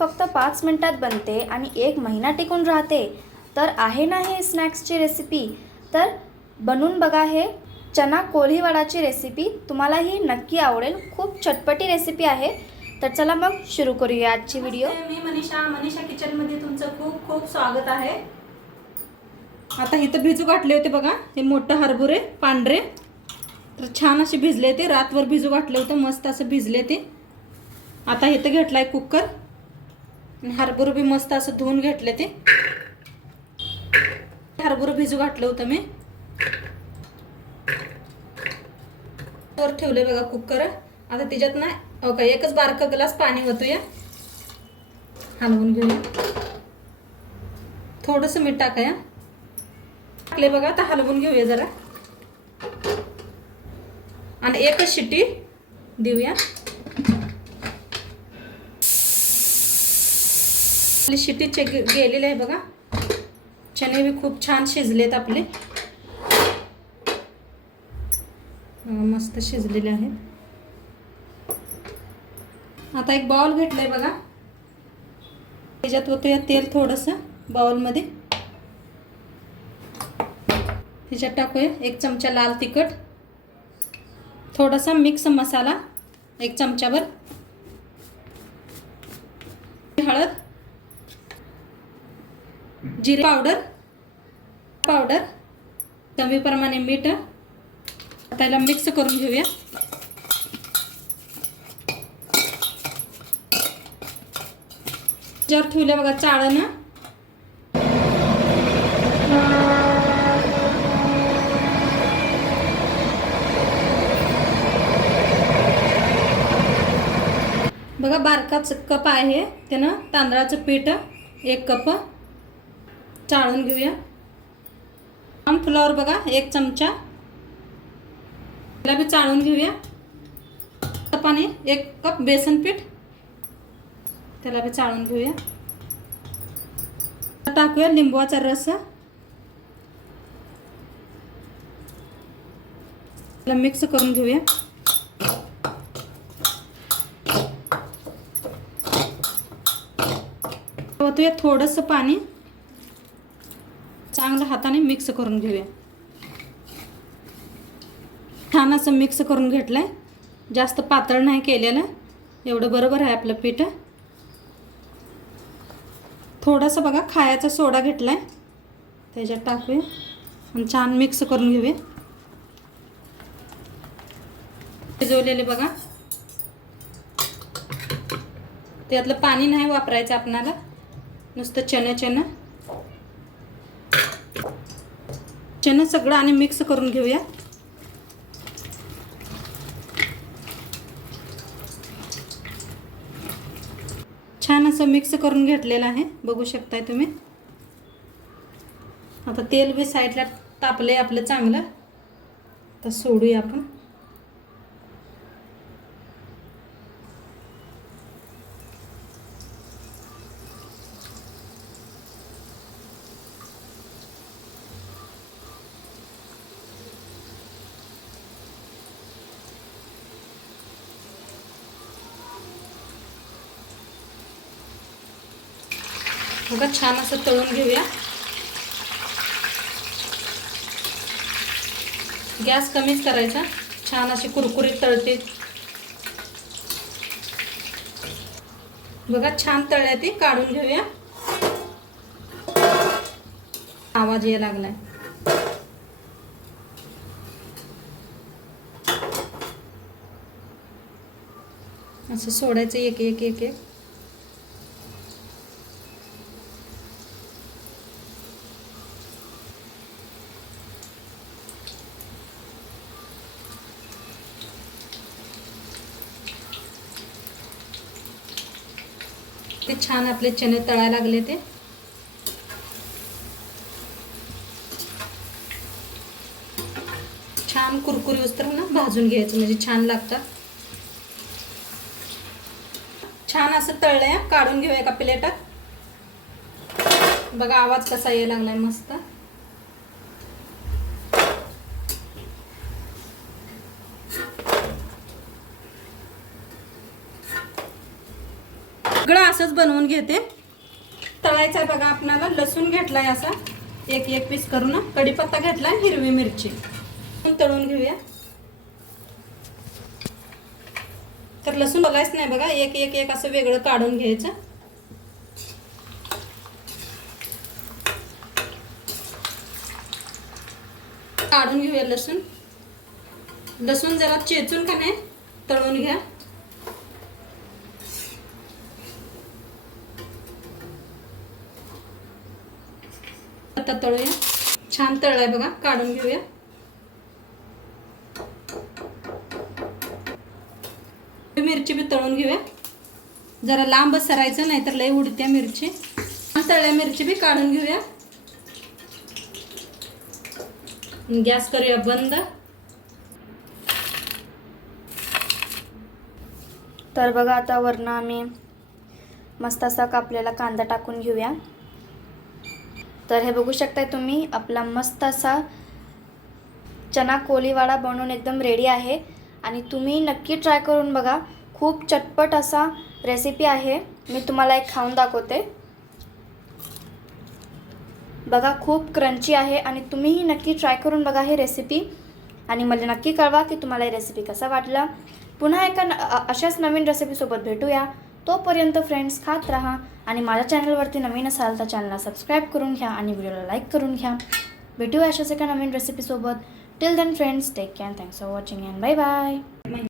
फक्त पाच मिनिटात बनते आणि एक महिना टिकून राहते? तर आहे ना हे स्नॅक्सची रेसिपी तर बनवून बघा हे. चना कोल्हीवडाची रेसिपी तुम्हालाही नक्की आवडेल. खूप चटपटी रेसिपी आहे. तर चला मग सुरू करूया आजची व्हिडिओ मी मनीषा. मनीषा किचनमध्ये तुमचं खूप खूप स्वागत आहे. आता इथं भिजू घातले होते बघा. हे मोठं हरभरे पांढरे. तर छान असे भिजले ते रातभर भिजू घातले होते. मस्त असं भिजले ते. आता इथं घेतलाय कुकर. हरभरू बी मस्त असं धुवून घेतले ते. हरभरं भिजू घातलं होतं मी. वर ठेवले बघा कुकर. आता त्याच्यात ना हो एकच बारका ग्लास पाणी होतो या हलवून घेऊया. थोडस मीठ टाकाया. टाकले बघा आता हलवून घेऊया जरा. आणि एकच शिट्टी देऊया. आपली शिटीचे चे गेलेली आहे बघा. चणे बी खूप छान शिजलेत आपले. मस्त शिजलेले आहेत. आता एक बाउल घेतलंय बघा. त्याच्यात होतं तेल थोडंसं बाउलमध्ये त्याच्यात टाकूया एक चमचा लाल तिखट. थोडासा मिक्स मसाला एक चमचाभर. जिरे पावडर पावडर चवीप्रमाणे मीठ. आता याला मिक्स करून घेऊया. जर ठेवल्या बघा चाळणं. बघा बारकाच कप आहे. त्यानं तांदळाचं पीठ एक कप. चाळून घेऊया. फ्लॉवर बघा एक चमचा. त्याला बी चाळून घेऊया. कपाने एक कप बेसन पीठ. त्याला बी चाळून घेऊया. टाकूया लिंबवाचा रस. त्याला मिक्स करून घेऊया. ओतूया थोडंसं पाणी. चांगलं हाताने मिक्स करून घेऊया. छान असं मिक्स करून घेतलंय. जास्त पातळ नाही केलेलं. एवढं बरोबर आहे आपलं पीठ. थोडंसं बघा खायचा सोडा घेतला आहे त्याच्यात टाकूया. आणि छान मिक्स करून घेऊया. शिजवलेले बघा. त्यातलं पाणी नाही वापरायचं आपणाला. नुसतं चणं चणं चणं सगळं आणि मिक्स करून घेऊया. छान असं मिक्स करून घेतलेलं आहे. बघू शकताय तुम्ही. आता तेल बी साईडला तापले आपलं चांगलं. आता सोडूया आपण. बघा छान असं तळून घेऊया. गॅस कमीच करायचा. छान अशी कुरकुरीत तळते. बघा छान तळ्या ती काढून घेऊया. आवाज यायला लागलाय. असं सोडायचं एक एक एक एक. ते छान आपले चणे तळायला लागले ते. छान कुरकुरी तर ना भाजून घ्यायचं म्हणजे छान लागतात. छान असं तळलंय काढून घेऊया एका प्लेटात. बघा आवाज कसा यायला लागलाय मस्त. सगळं असंच बनवून घेते. तळायचं आहे बघा आपणाला लसूण घेतलाय असा. एक एक पीस करून. कढीपत्ता घेतलाय हिरवी मिरची. तळून घेऊया. तर लसूण बघायच नाही बघा एक एक एक असं वेगळं काढून घ्यायचं. काढून घेऊया लसूण. लसूण जरा चेचून का नाही तळून घ्या. आता तळूया. छान तळलाय बघा काढून घेऊया. मिरची बी तळून घेऊया. जरा लांब सरायचं नाही तर लय उडत्या मिरची. तळल्या मिरची बी काढून घेऊया. गॅस करूया बंद. तर बघा आता वरनं आम्ही मस्त असा कापलेला कांदा टाकून घेऊया. तर हे बघू शकताय तुम्ही आपला मस्त असा चना कोलीवाडा बनवून एकदम रेडी आहे. आणि तुम्ही नक्की ट्राय करून बघा खूप चटपट असा रेसिपी आहे. मी तुम्हाला एक खाऊन दाखवते. बघा खूप क्रंची आहे आणि तुम्हीही नक्की ट्राय करून बघा ही रेसिपी आणि मला नक्की कळवा की तुम्हाला ही रेसिपी कसा वाटला. पुन्हा एका न- अशाच नवीन रेसिपीसोबत भेटूया. तोपर्यंत फ्रेंड्स खात राहा आणि माझ्या चॅनलवरती नवीन असाल तर चॅनलला सबस्क्राईब करून घ्या आणि व्हिडिओला लाईक करून घ्या. भेटूया अशाच एका नवीन रेसिपीसोबत till then friends take care thanks for watching and bye bye